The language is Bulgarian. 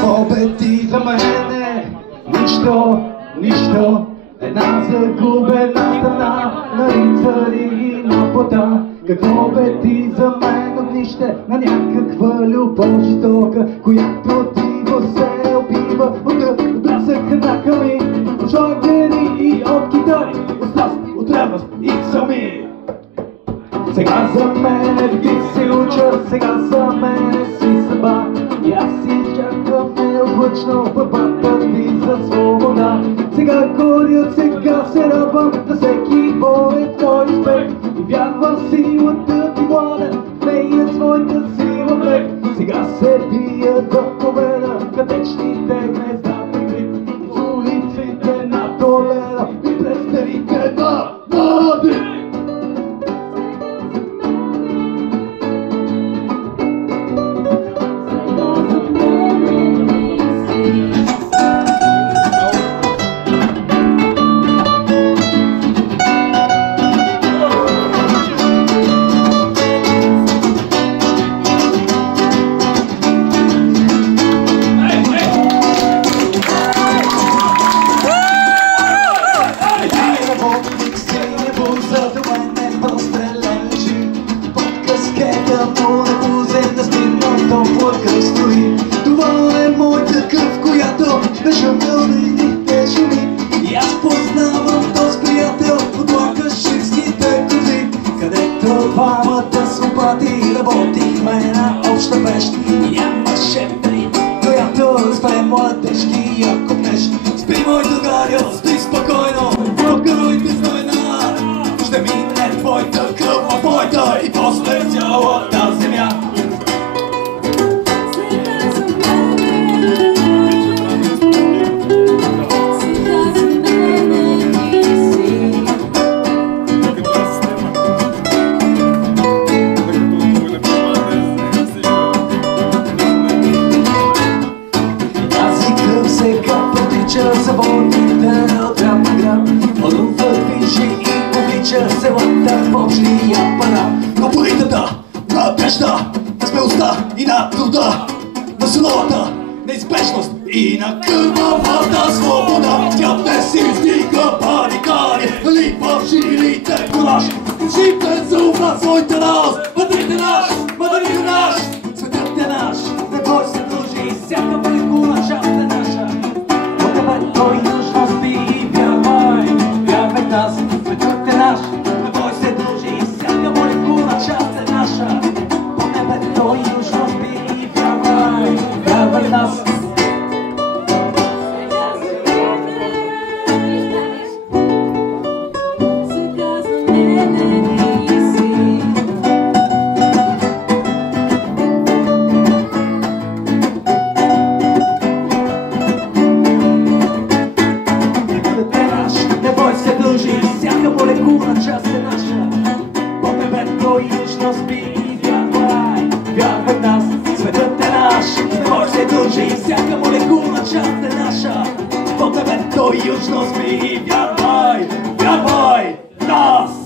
Какво бе ти за мене? Нищо, нищо. Една загубена страна на рицари и на пота. Какво бе ти за мен? Огнище на някаква любов жестока, която ти го се убива от блясъка на ками, от жойгери и от китари, от страст, от ревност и сами. Сега за мен ти се уча, сега за мен си съдба, и аз си чакам неотлъчно борбата ти за свобода. Сега горя, сега се радвам на всеки бой твой успех и вярвам в силата ти, младен, нея своята сила век. Сега се бия до победа, катечните гнезда прикрит в улиците на Толедо и през старите на Мадрид. Това е моята кръв, която беше мълните шуми. И аз познавам този приятел от лакаширските кози, където двамата слопати работихме на обща пещ. И нямаше при, която разбере младежкия купнеж. Спри, мой другарю, спри спокойно, прокаруйте знамена. Ще мине твоята кръв в моята и после цялата земя. Заводите от град на град, младува движи и облича селата в общия парад. Но политата, надежда, на смелостта и на труда, на суровата неизбежност и на кървавата свобода. Тя днес издига барикади, липа в жилите кураж. Живте за ума своите народ, бъдете наш, бъдете наш, светът е наш, не бой се дружи, всяка молекула част е наша. Той нужно спи, вярвай, вярвай в нас, светът е наш, не бой се дружи, всяка молекула част е наша. По небе той нужно спи, вярвай, вярвай в нас. Всяка молекула част е наша. По небето южно спи и вярвай, вярвай в нас, светът е наш. Не може се дължи, всяка молекула част е наша. По небето южно спи и вярвай, вярвай в нас.